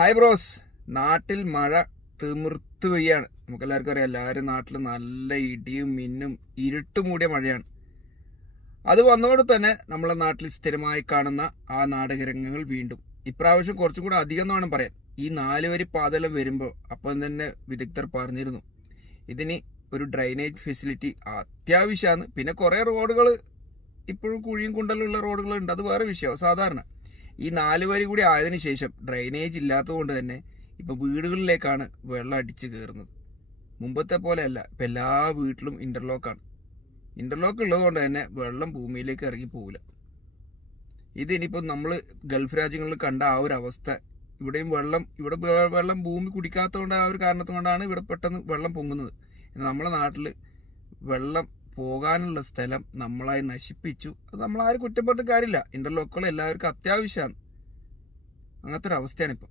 Hi bros. നാട്ടിൽ മഴ തിമിർത്ത് പെയ്യാണ്. നമുക്കെല്ലാവർക്കും അറിയാം, എല്ലാവരും നാട്ടിൽ നല്ല ഇടിയും മിന്നും ഇരുട്ട് മൂടിയ മഴയാണ്. അത് വന്നതോടെ തന്നെ നമ്മളെ നാട്ടിൽ സ്ഥിരമായി കാണുന്ന ആ നാടകരംഗങ്ങൾ വീണ്ടും ഇപ്രാവശ്യം കുറച്ചും കൂടെ അധികം എന്ന് വേണം പറയാൻ. ഈ 4 വരി പാതലം വരുമ്പോൾ അപ്പം തന്നെ വിദഗ്ധർ പറഞ്ഞിരുന്നു ഇതിന് ഒരു ഡ്രൈനേജ് ഫെസിലിറ്റി അത്യാവശ്യമാണ്. പിന്നെ കുറേ റോഡുകൾ ഇപ്പോഴും കുഴിയും കുണ്ടലുള്ള റോഡുകളുണ്ട്, അത് വേറെ വിഷയമാണ്. സാധാരണ ഈ 4 വരി കൂടി ആയതിനു ശേഷം ഡ്രൈനേജ് ഇല്ലാത്തതുകൊണ്ട് തന്നെ ഇപ്പം വീടുകളിലേക്കാണ് വെള്ളം അടിച്ച് കയറുന്നത്. മുമ്പത്തെ പോലെയല്ല, ഇപ്പം എല്ലാ വീട്ടിലും ഇൻ്റർലോക്കാണ്. ഇൻ്റർലോക്ക് ഉള്ളതുകൊണ്ട് തന്നെ വെള്ളം ഭൂമിയിലേക്ക് ഇറങ്ങി പോവില്ല. ഇതിനിപ്പം നമ്മൾ ഗൾഫ് രാജ്യങ്ങളിൽ കണ്ട ആ ഒരു അവസ്ഥ ഇവിടെയും ഇവിടെ വെള്ളം ഭൂമി കുടിക്കാത്തതുകൊണ്ട് ആ ഒരു കാരണത്തു കൊണ്ടാണ് ഇവിടെ പെട്ടെന്ന് വെള്ളം പൊങ്ങുന്നത്. നമ്മളെ നാട്ടിൽ വെള്ളം പോകാനുള്ള സ്ഥലം നമ്മളായി നശിപ്പിച്ചു. അത് നമ്മളാരും കുറ്റപ്പെട്ട് കാര്യമില്ല. ഇൻ്റർലോക്കുകൾ എല്ലാവർക്കും അത്യാവശ്യമാണ്. അങ്ങനത്തെ ഒരു അവസ്ഥയാണ് ഇപ്പം.